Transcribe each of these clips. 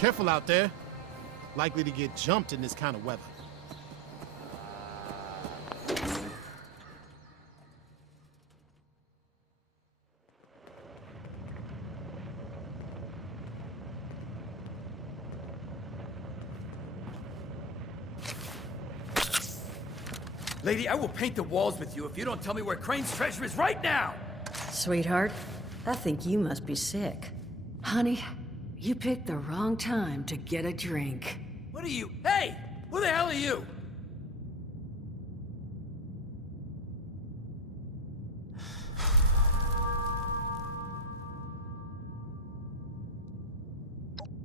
Careful out there. Likely to get jumped in this kind of weather. Lady, I will paint the walls with you if you don't tell me where Crane's treasure is right now! Sweetheart, I think you must be sick. Honey, you picked the wrong time to get a drink. What are you? Hey! Who the hell are you?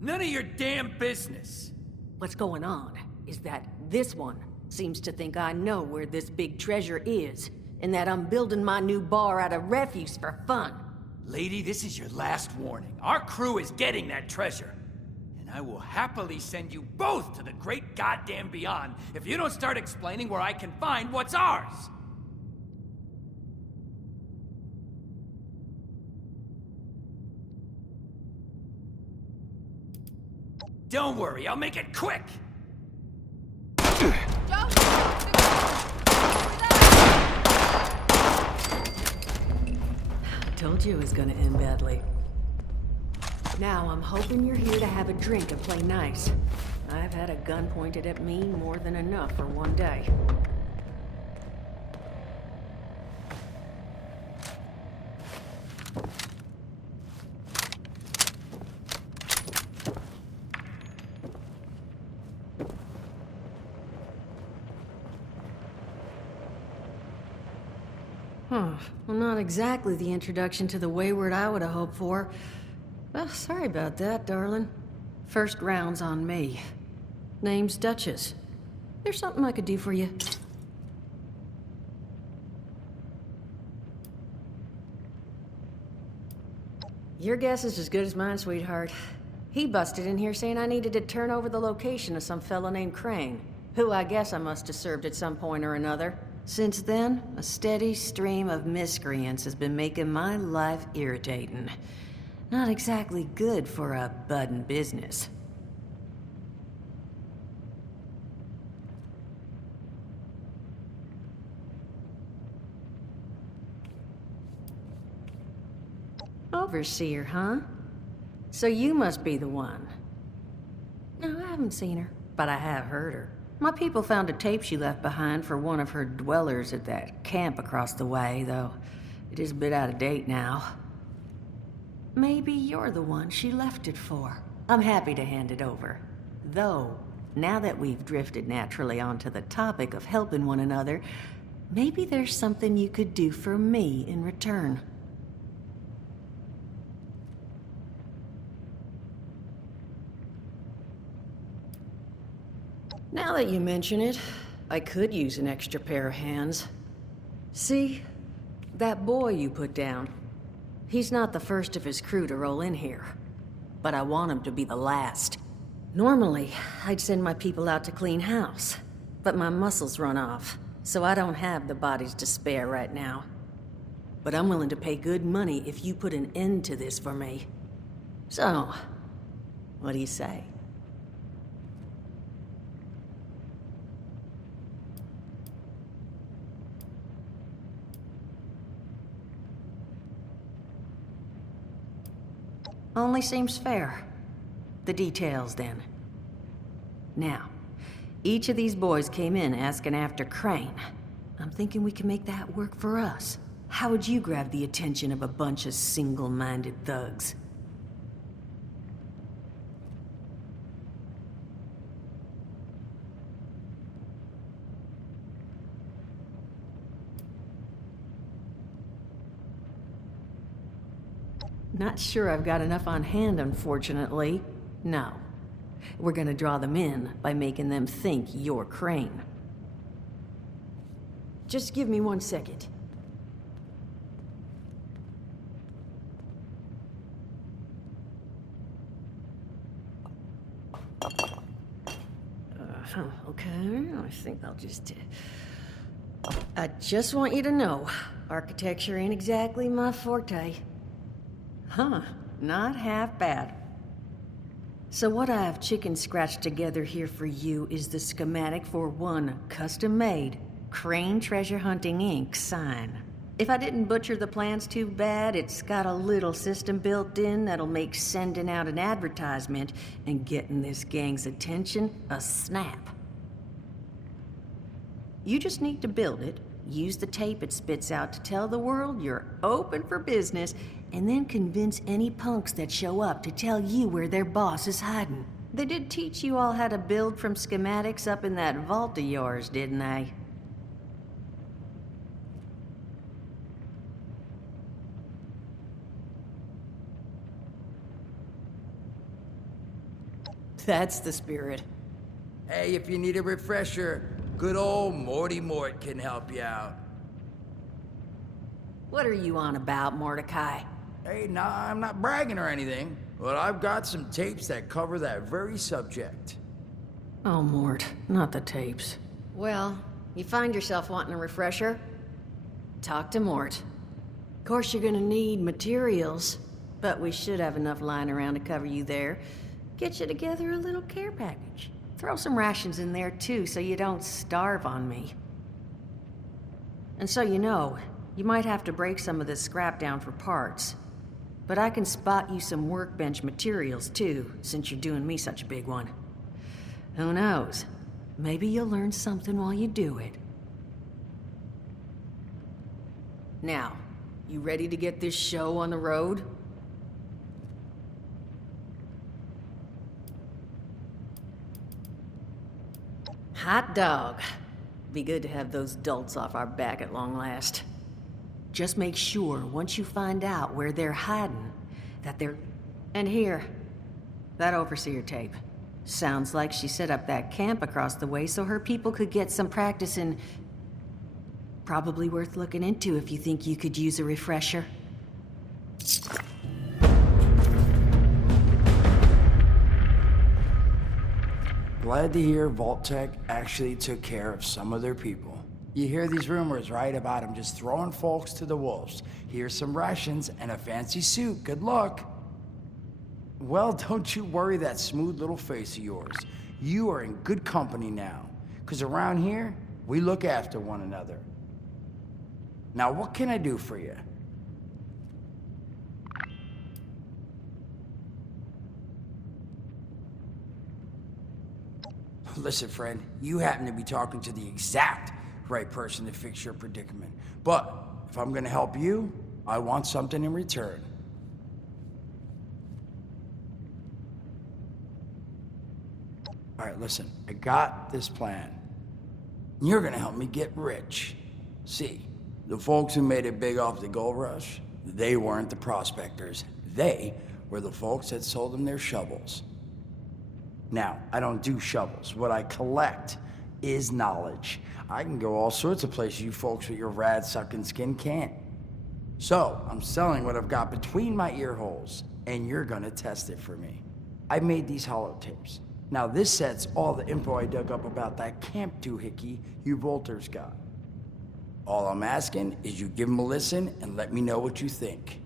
None of your damn business! What's going on is that this one seems to think I know where this big treasure is, and that I'm building my new bar out of refuse for fun. Lady, this is your last warning. Our crew is getting that treasure. And I will happily send you both to the great goddamn beyond if you don't start explaining where I can find what's ours! Don't worry, I'll make it quick! Told you it was gonna end badly. Now I'm hoping you're here to have a drink and play nice. I've had a gun pointed at me more than enough for one day. Well, not exactly the introduction to the wayward I would have hoped for. Well, sorry about that, darling. First round's on me. Name's Duchess. There's something I could do for you. Your guess is as good as mine, sweetheart. He busted in here saying I needed to turn over the location of some fella named Crane, who I guess I must have served at some point or another. Since then, a steady stream of miscreants has been making my life irritating. Not exactly good for a budding business. Overseer, huh? So you must be the one. No, I haven't seen her, but I have heard her. My people found a tape she left behind for one of her dwellers at that camp across the way, though it is a bit out of date now. Maybe you're the one she left it for. I'm happy to hand it over. Though, now that we've drifted naturally onto the topic of helping one another, maybe there's something you could do for me in return. Now that you mention it, I could use an extra pair of hands. See? That boy you put down. He's not the first of his crew to roll in here. But I want him to be the last. Normally, I'd send my people out to clean house. But my muscles run off, so I don't have the bodies to spare right now. But I'm willing to pay good money if you put an end to this for me. So, what do you say? Only seems fair. The details, then. Now, each of these boys came in asking after Crane. I'm thinking we can make that work for us. How would you grab the attention of a bunch of single-minded thugs? Not sure I've got enough on hand, unfortunately. No. We're gonna draw them in by making them think you're Crane. Just give me 1 second. Okay, I think I'll just... I just want you to know, architecture ain't exactly my forte. Huh, not half bad. So what I have chicken scratched together here for you is the schematic for one custom-made Crane Treasure Hunting Inc. sign. If I didn't butcher the plans too bad, it's got a little system built in that'll make sending out an advertisement and getting this gang's attention a snap. You just need to build it, use the tape it spits out to tell the world you're open for business, and then convince any punks that show up to tell you where their boss is hiding. They did teach you all how to build from schematics up in that vault of yours, didn't they? That's the spirit. Hey, if you need a refresher, good old Morty Mort can help you out. What are you on about, Mordecai? Hey, nah, I'm not bragging or anything, but I've got some tapes that cover that very subject. Oh, Mort, not the tapes. Well, you find yourself wanting a refresher? Talk to Mort. Of course, you're gonna need materials, but we should have enough lying around to cover you there. Get you together a little care package. Throw some rations in there, too, so you don't starve on me. And so you know, you might have to break some of this scrap down for parts. But I can spot you some workbench materials, too, since you're doing me such a big one. Who knows? Maybe you'll learn something while you do it. Now, you ready to get this show on the road? Hot dog. Be good to have those dolts off our back at long last. Just make sure, once you find out where they're hiding, that they're... And here, that overseer tape. Sounds like she set up that camp across the way so her people could get some practice in... Probably worth looking into if you think you could use a refresher. Glad to hear Vault-Tec actually took care of some of their people. You hear these rumors, right, about them just throwing folks to the wolves. Here's some rations and a fancy suit. Good luck. Well, don't you worry that smooth little face of yours. You are in good company now. Because around here, we look after one another. Now, what can I do for you? Listen, friend, you happen to be talking to the exact right person to fix your predicament. But if I'm gonna help you, I want something in return. All right, listen, I got this plan. You're gonna help me get rich. See, the folks who made it big off the gold rush, they weren't the prospectors. They were the folks that sold them their shovels. Now, I don't do shovels. What I collect is knowledge. I can go all sorts of places you folks with your rad-sucking skin can't. So, I'm selling what I've got between my ear holes, and you're gonna test it for me. I made these holotapes. Now, this set's all the info I dug up about that camp doohickey you Volters got. All I'm asking is you give them a listen and let me know what you think.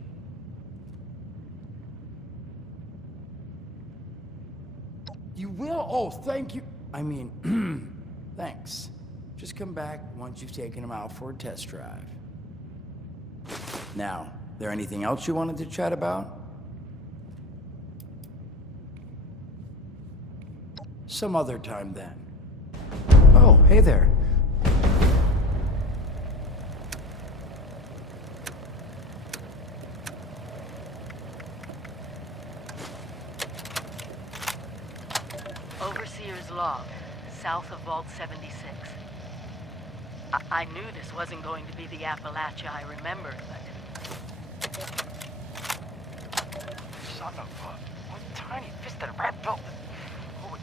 You will? Oh, thank you. I mean, thanks. Just come back once you've taken them out for a test drive. Now, there anything else you wanted to chat about? Some other time then. Oh, hey there. Overseer's log, south of Vault 76. I knew this wasn't going to be the Appalachia I remembered, but... Son of a... What tiny-fisted rat built... Oh, wait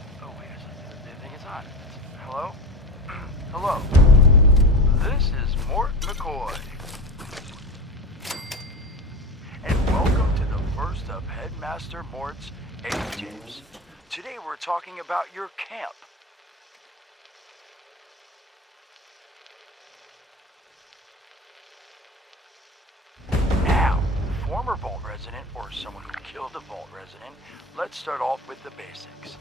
a second. The thing is on. Hello? Hello? This is Mort McCoy. And welcome to the first of Headmaster Mort's A-Tapes. Today we're talking about your camp. Now, former Vault resident or someone who killed a Vault resident, let's start off with the basics.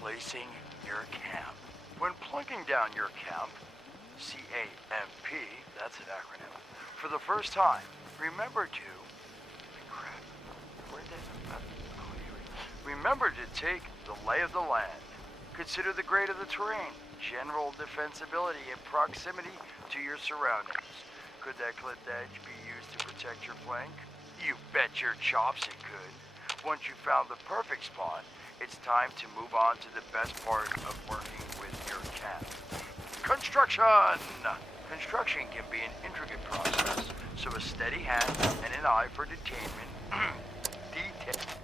Placing your camp. When plunking down your camp, C-A-M-P, that's an acronym, for the first time, remember to... Crap. Where did I... Oh, here we go. Remember to take the lay of the land. Consider the grade of the terrain, general defensibility, and proximity to your surroundings. Could that clipped edge be used to protect your flank? You bet your chops it could. Once you found the perfect spot, it's time to move on to the best part of working with your camp. Construction! Construction can be an intricate process, so a steady hand and an eye for detainment. Detail.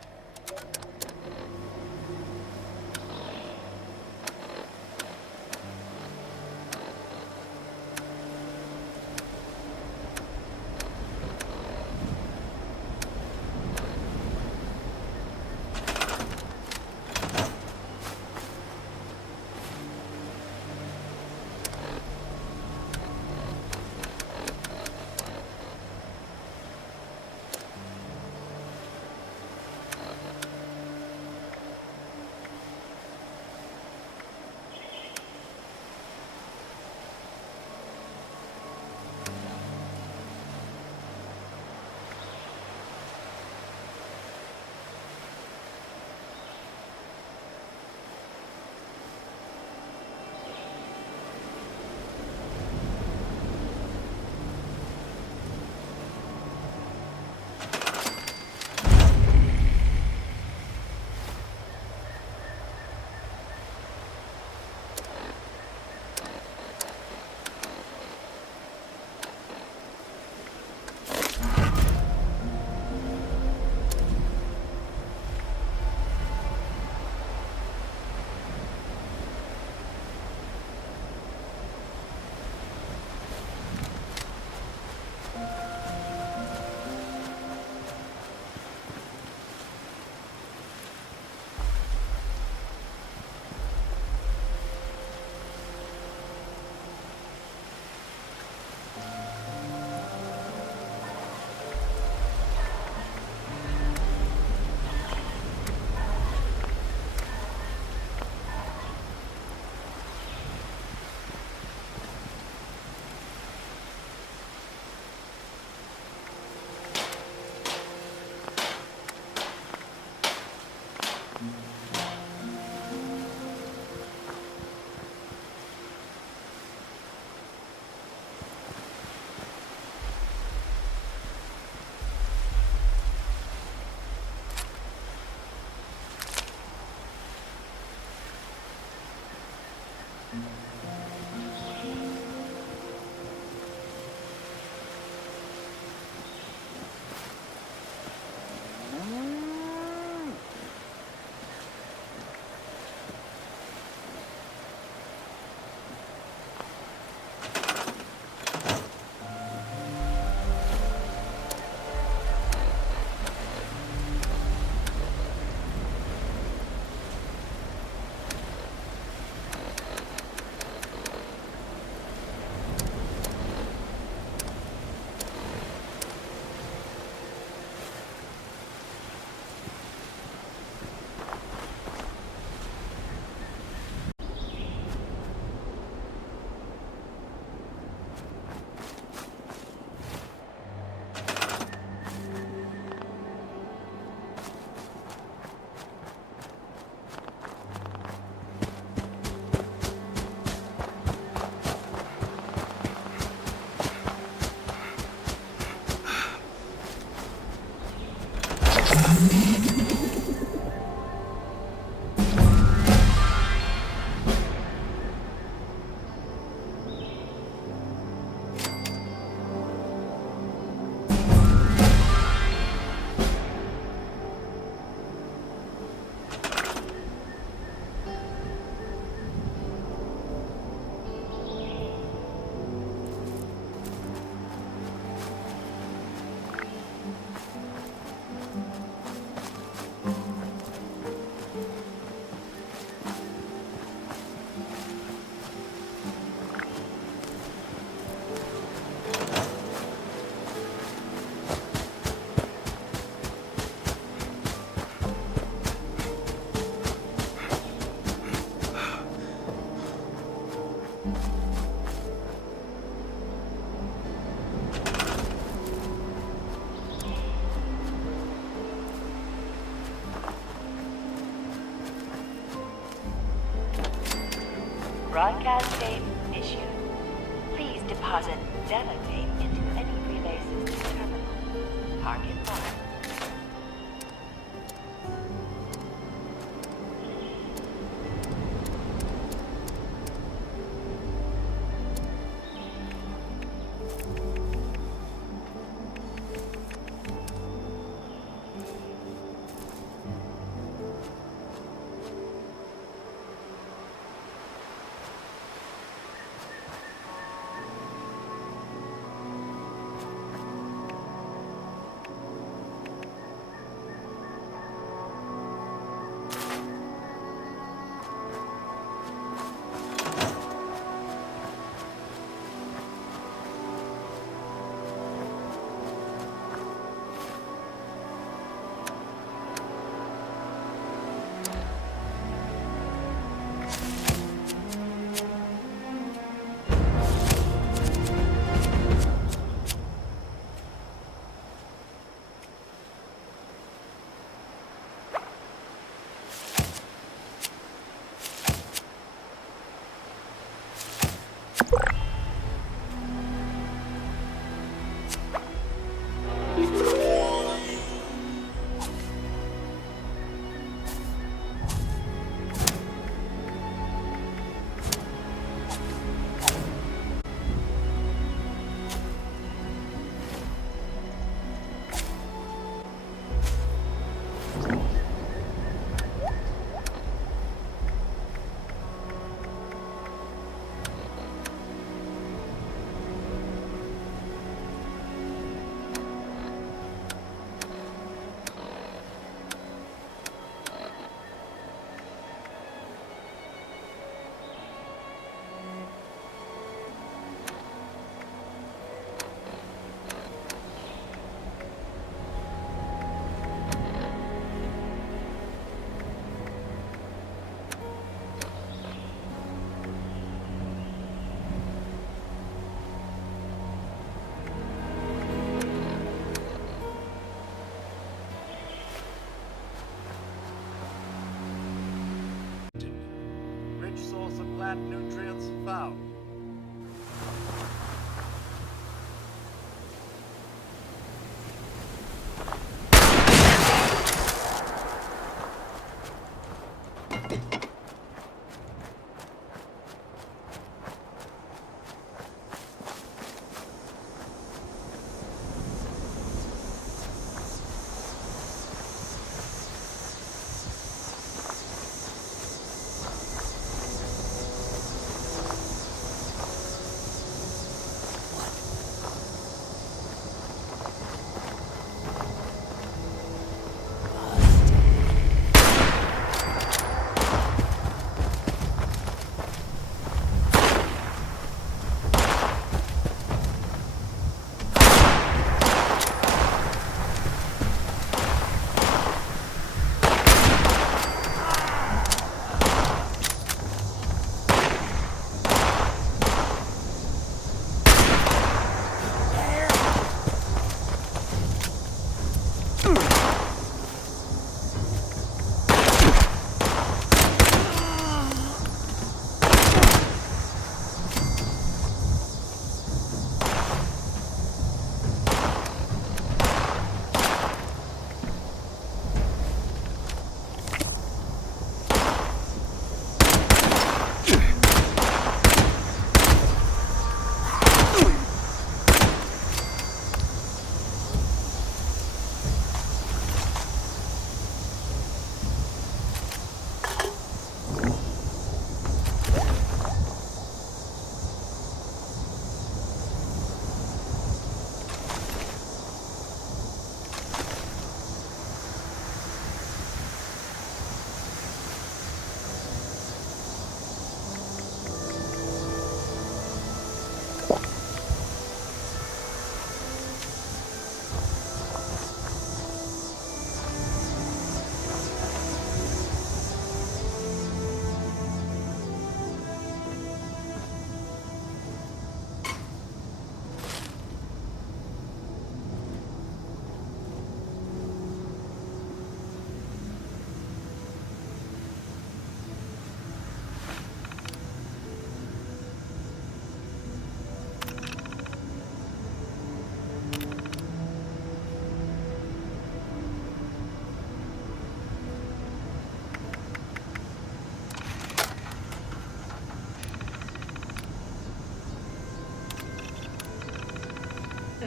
Broadcast tape issued. Please deposit data tape into any relay system terminal. Target marked. Source of plant nutrients found.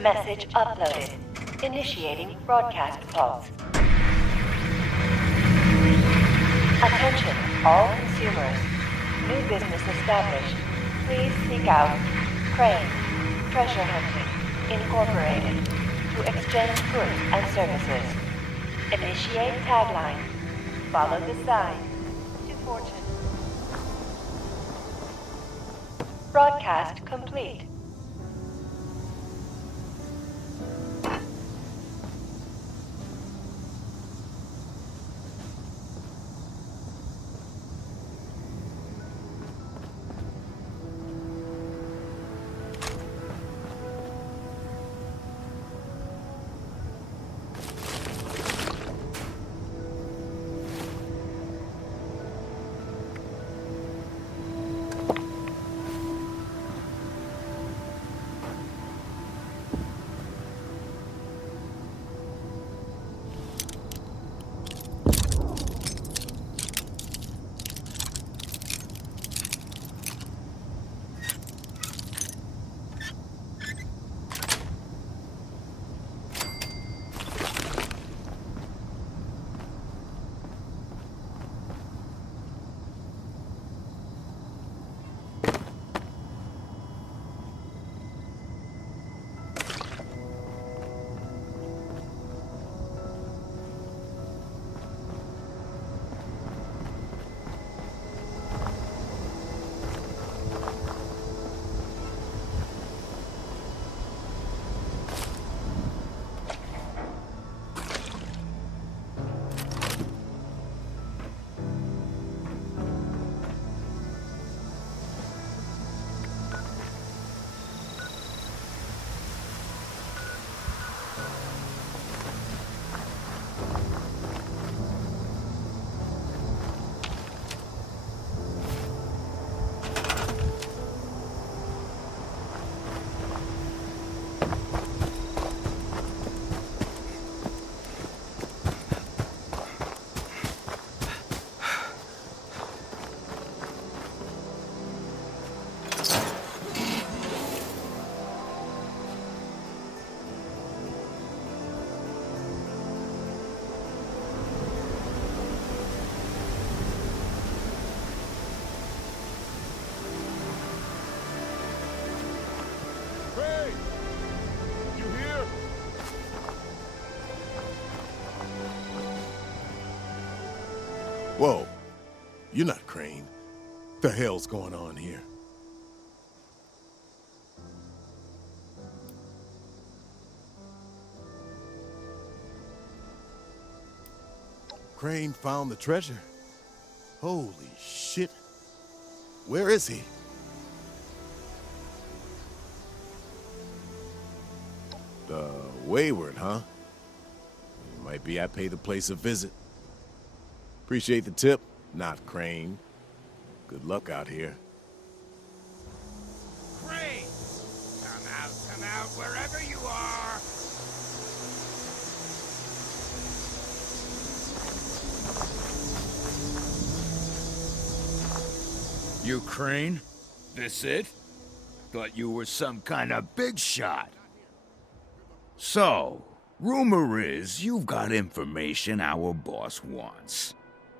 Message uploaded. Initiating broadcast pulse. Attention, all consumers. New business established. Please seek out Crane Treasure Hunting Incorporated to exchange goods and services. Initiate tagline. Follow the sign to fortune. Broadcast complete. Hey! You here? Whoa. You're not Crane. The hell's going on here? Crane found the treasure. Holy shit. Where is he? Wayward, huh? Might be I pay the place a visit. Appreciate the tip, not Crane. Good luck out here. Crane! Come out, wherever you are! You Crane? This it? Thought you were some kind of big shot. So, rumor is you've got information our boss wants.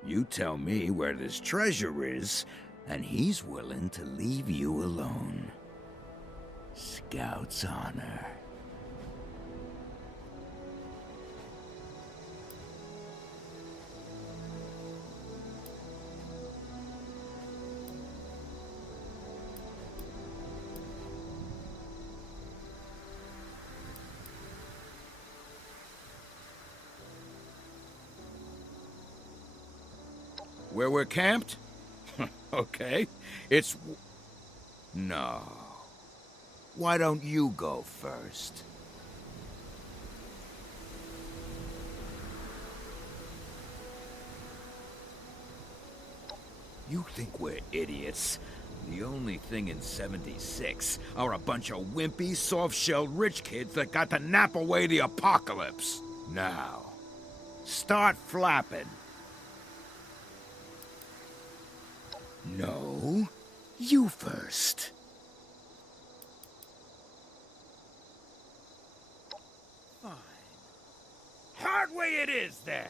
You tell me where this treasure is, and he's willing to leave you alone. Scout's honor. Where we're camped? Okay. It's... No. Why don't you go first? You think we're idiots? The only thing in 76 are a bunch of wimpy, soft-shelled rich kids that got to nap away the apocalypse. Now, start flapping. No, you first. Hard way it is, then!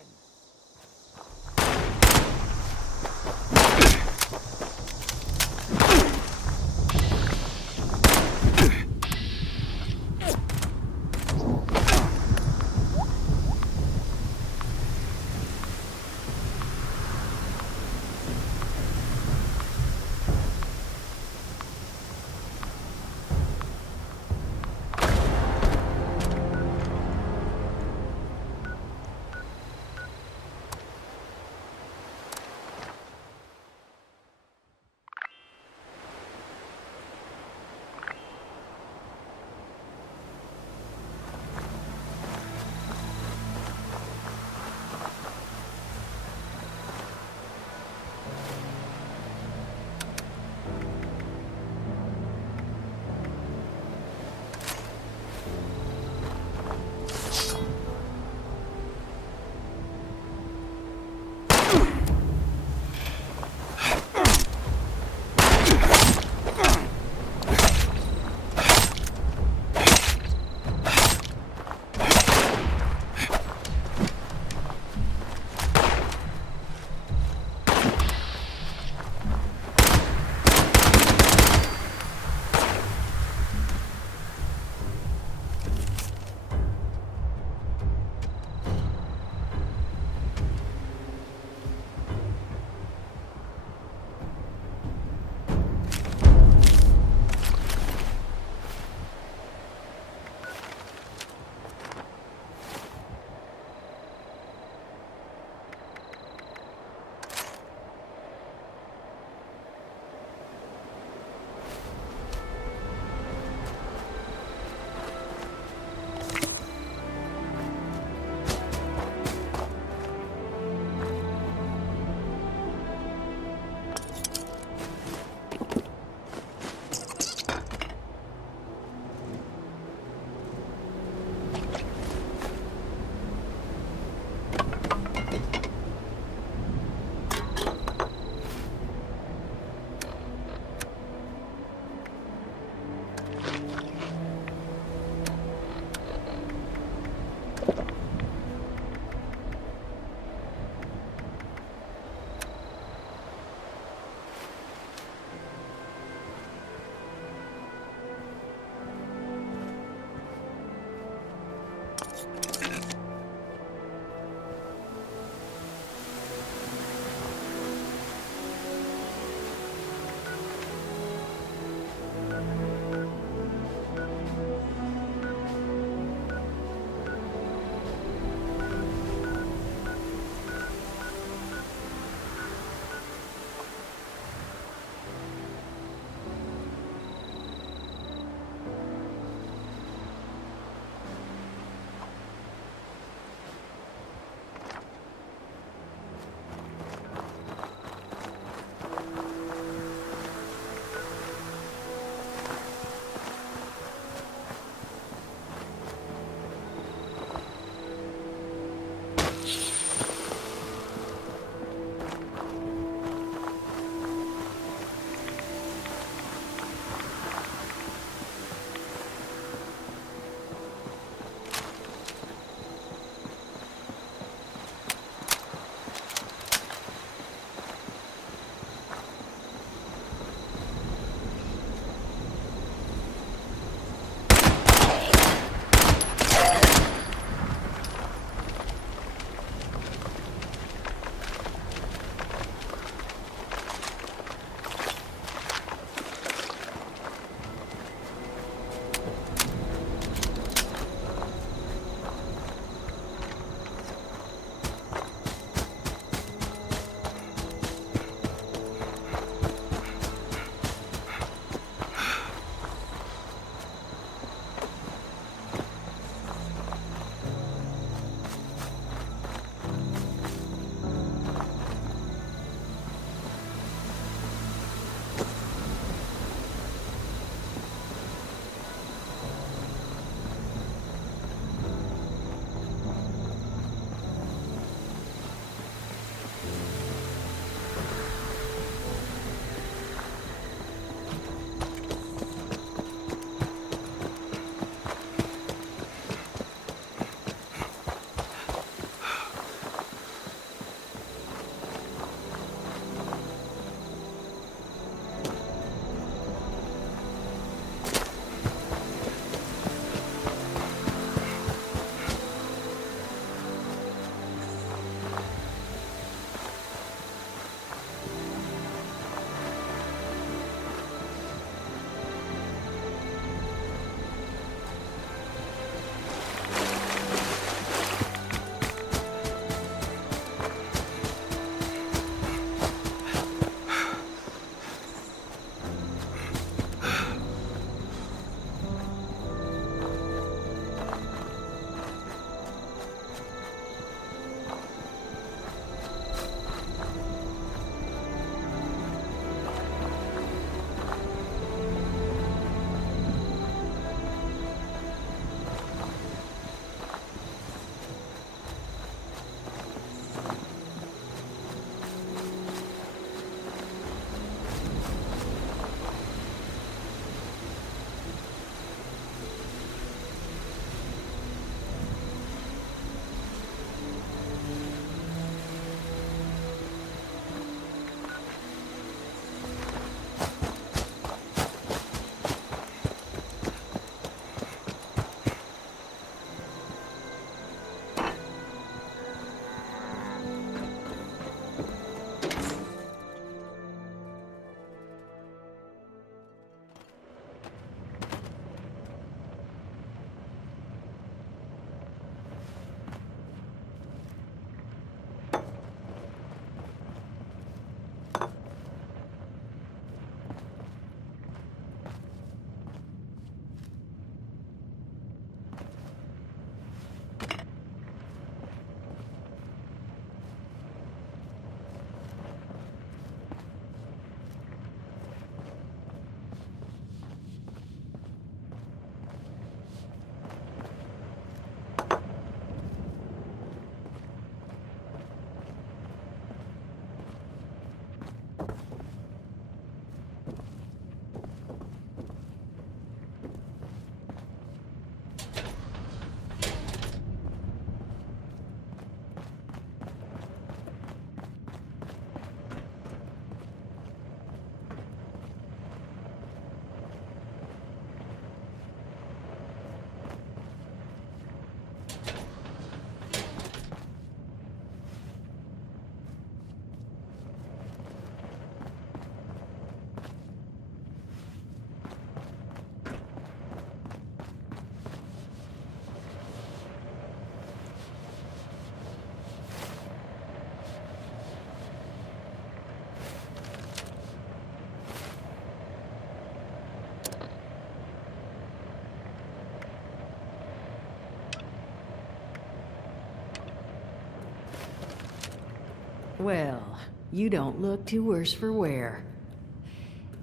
Well, you don't look too worse for wear.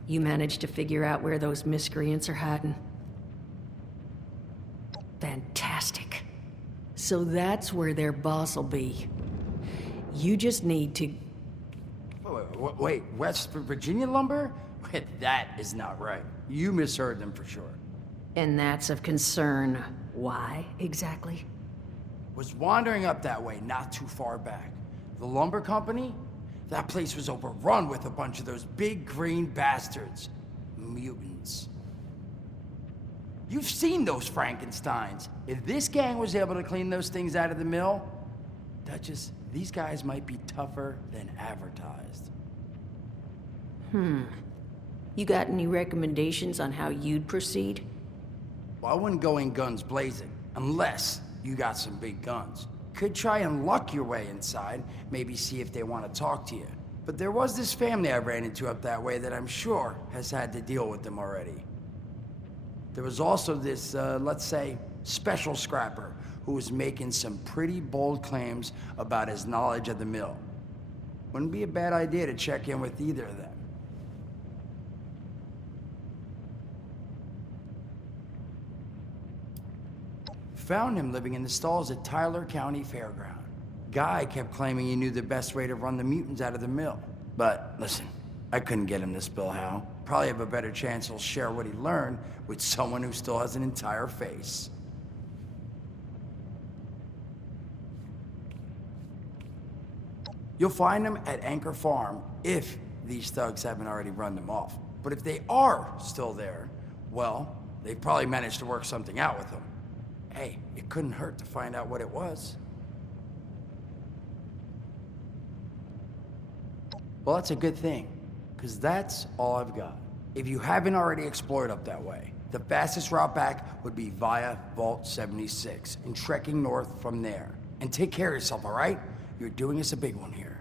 You managed to figure out where those miscreants are hiding? Fantastic. So that's where their boss will be. You just need to... Wait, West Virginia lumber? Wait, that is not right. You misheard them for sure. And that's of concern. Why, exactly? Was wandering up that way not too far back. The lumber company? That place was overrun with a bunch of those big green bastards. Mutants. You've seen those Frankensteins. If this gang was able to clean those things out of the mill, Duchess, these guys might be tougher than advertised. You got any recommendations on how you'd proceed? Well, I wouldn't go in guns blazing, unless you got some big guns. Could try and luck your way inside, maybe see if they want to talk to you. But there was this family I ran into up that way that I'm sure has had to deal with them already. There was also this, let's say, special scrapper who was making some pretty bold claims about his knowledge of the mill. Wouldn't be a bad idea to check in with either of them. Found him living in the stalls at Tyler County Fairground. Guy kept claiming he knew the best way to run the mutants out of the mill. But listen, I couldn't get him to spill how. Probably have a better chance he'll share what he learned with someone who still has an entire face. You'll find him at Anchor Farm if these thugs haven't already run them off. But if they are still there, well, they've probably managed to work something out with them. Hey, it couldn't hurt to find out what it was. Well, that's a good thing, because that's all I've got. If you haven't already explored up that way, the fastest route back would be via Vault 76 and trekking north from there. And take care of yourself, all right? You're doing us a big one here.